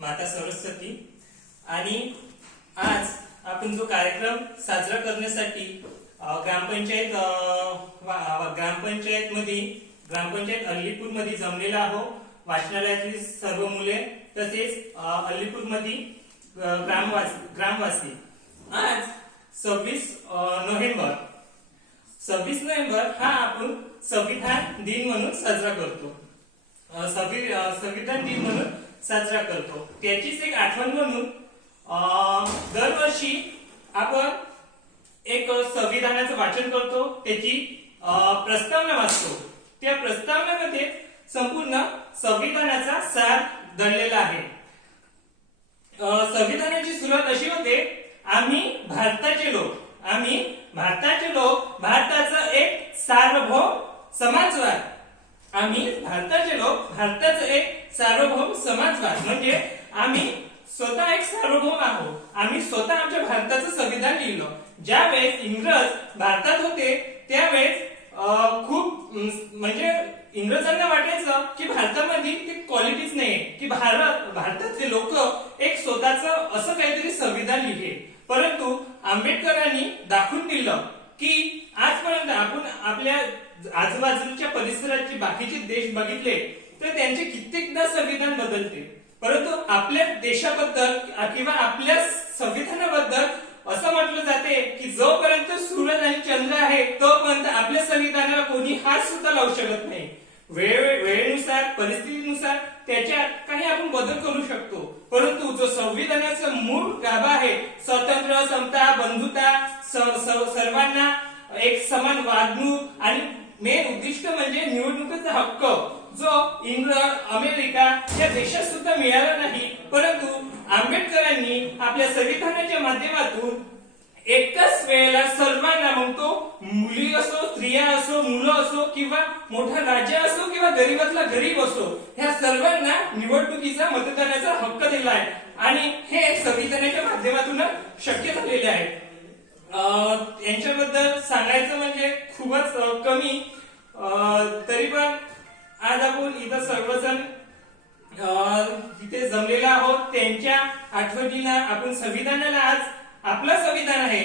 माता सरस्वती। आणि आज आपण जो कार्यक्रम साजरा करण्यासाठी ग्रामपंचायत अल्लीपूर मध्ये जमलेला आहोत। वाचनालयातील सर्व मुले तसेच अल्लीपूर मध्ये ग्रामवासी। आज 26 नोव्हेंबर हा आपण संविधान दिन म्हणून साजरा करतो। संविधान दिन म्हणून साजरा करतो। त्याचीच एक आठवण म्हणून दरवर्षी आपण एक संविधानाचं वाचन करतो, त्याची प्रस्तावना वाचतो। त्या प्रस्तावनेमध्ये संपूर्ण संविधानाचा सार दडलेला आहे। संविधानाची सुरुवात अशी होते, आम्ही भारताचे लोक भारताचा एक सार्वभौम समाजवाद। आम्ही भारताचे लोक भारताचा एक सार्वभौम समाजवाद म्हणजे आम्ही स्वतः एक सार्वभौम आहोत। आम्ही स्वतः आमच्या भारताचं संविधान लिहिलं। ज्यावेळेस इंग्रज भारतात होते त्यावेळेस खूप म्हणजे इंग्रजांना वाटायचं की भारतामध्ये ते क्वालिटीच नाही की भारतातले लोक एक स्वतःचं असं काहीतरी संविधान लिहिले। परंतु आंबेडकरांनी दाखवून दिलं की आजपर्यंत आपण आपल्या आजूबाजूच्या परिसराचे बाकीचे देश बघितले तर त्यांचे कित्येकदा संविधान बदलते, परंतु आपल्या देशाबद्दल किंवा आपल्या संविधानाबद्दल असं म्हटलं जाते की जोपर्यंत सूरज आणि चंद्र आहे तोपर्यंत आपल्या संविधानाला कोणी हात सुद्धा लावू शकत नाही। वेळेनुसार परिस्थितीनुसार त्याच्यात काही आपण बदल करू शकतो, परंतु जो संविधानाचा मूळ गाभा आहे स्वातंत्र्य, समता, बंधुता, सर्वांना एक समान वागणूक आणि मेन उद्दिष्ट म्हणजे निवडणुकीचा हक्क, जो इंग्लंड, अमेरिका या देशात सुद्धा मिळाला नाही, परंतु आंबेडकरांनी आपल्या संविधानाच्या माध्यमातून एकाच वेळेला सर्वांना, मग तो मुली असो, स्त्रिया असो, मुलं असो किंवा मोठा राजा असो किंवा गरीबातला गरीब असो, ह्या सर्वांना निवडणुकीचा मतदानाचा हक्क दिला आहे आणि हे संविधानाच्या माध्यमातून शक्य झालेले आहे। यांच्याबद्दल सांगायचं म्हणजे खूपच कमी, तरी पण आज आपण इथं सर्वजण इथे जमलेला आहोत। त्यांच्या आठवणीला आपण संविधानाला, आज आपलं संविधान आहे,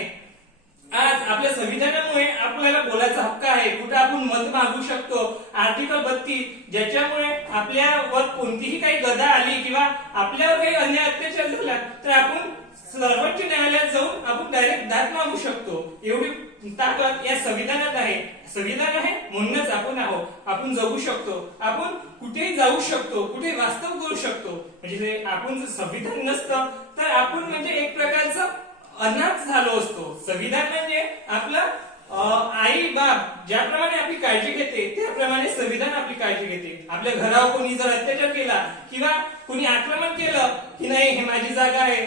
आज आपल्या संविधानामुळे आपल्याला बोलायचा हक्क आहे, कुठे आपण मत मागू शकतो। आर्टिकल 32 ज्याच्यामुळे आपल्यावर कोणतीही काही गदा आली किंवा आपल्यावर काही अन्याय अत्याचार झाला तर आपण सर्वोच्च न्यायालयात जाऊन आपण डायरेक्ट दाद मागू शकतो। एवढी ताकद या संविधानात आहे। संविधान आहे म्हणूनच आपण आहोत, आपण जगू शकतो, आपण कुठेही जाऊ शकतो, कुठे वास्तव करू शकतो। म्हणजे आपण जर संविधान नसतं तर आपण म्हणजे एक प्रकारचं अनाथ झालो असतो। संविधान म्हणजे आपलं आई बाप ज्याप्रमाणे आपली काळजी घेते त्याप्रमाणे संविधान आपली काळजी घेते। आपल्या घरावर कोणी जर अत्याचार केला किंवा कोणी आक्रमण केलं की नाही हे माझी जागा आहे,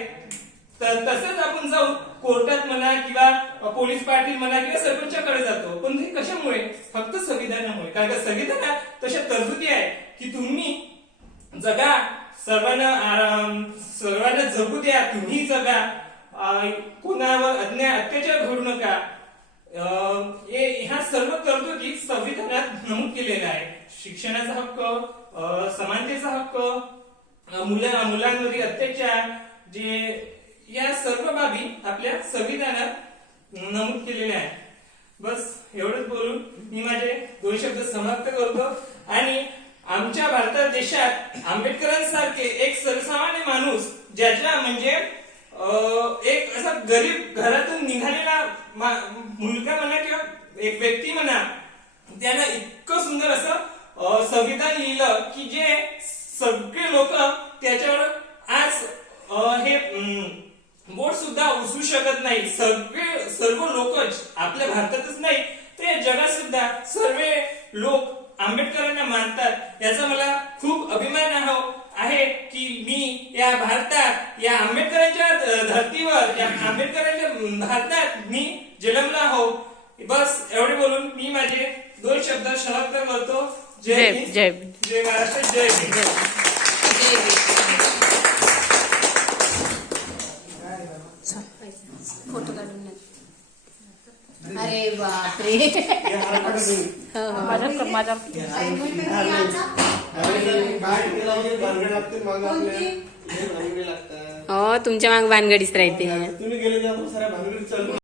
तर तसंच आपण जाऊ कोर्टात म्हणा किंवा पोलीस पाटील म्हणा किंवा सरपंचाकडे जातो, पण हे कशामुळे? फक्त संविधानामुळे। कारण का संविधानात तशा तरतुदी आहे की तुम्ही जगा, सर्वांना जगू द्या, तुम्ही जगा, कोणावर अन्याय अत्याचार घडू नका, ह्या सर्व तरतुदी संविधानात नमूद केलेल्या आहे। शिक्षणाचा हक्क, समानतेचा हक्क, मुलांवरील अत्याचार, जे या सर्व बाबी आपल्या संविधानात नमूद केलेल्या आहेत। बस एवढंच बोलून मी माझे 2 शब्द समाप्त करतो। आणि आमच्या भारत देशात आंबेडकरांसारखे एक सर्वसामान्य माणूस, ज्याच्या म्हणजे एक असा गरीब घरातून निघालेला मुलगा म्हणा किंवा एक व्यक्ती म्हणा, त्यानं इतकं सुंदर असं संविधान लिहिलं की जे सगळे लोक त्याच्यावर आज हे बोट सुद्धा उचलू शकत नाही। सर्व लोक आपल्या भारतातच नाही ते जगात सुद्धा सर्व लोक आंबेडकरांना मानतात। याचा मला खूप अभिमान आहे की मी या भारतात, या आंबेडकरांच्या धर्तीवर, या आंबेडकरांच्या भारतात मी जन्मला आहोत। बस एवढे बोलून मी माझे 2 शब्द समाप्त करतो। जय हिंद, जय महाराष्ट्र, जय हिंद। फोटो काढून अरे बापरे माझ्या भानगडी लागतात. हो तुमच्या माग भानगडीच राहते तुम्ही गेले की आपण साऱ्या भानगडी चालू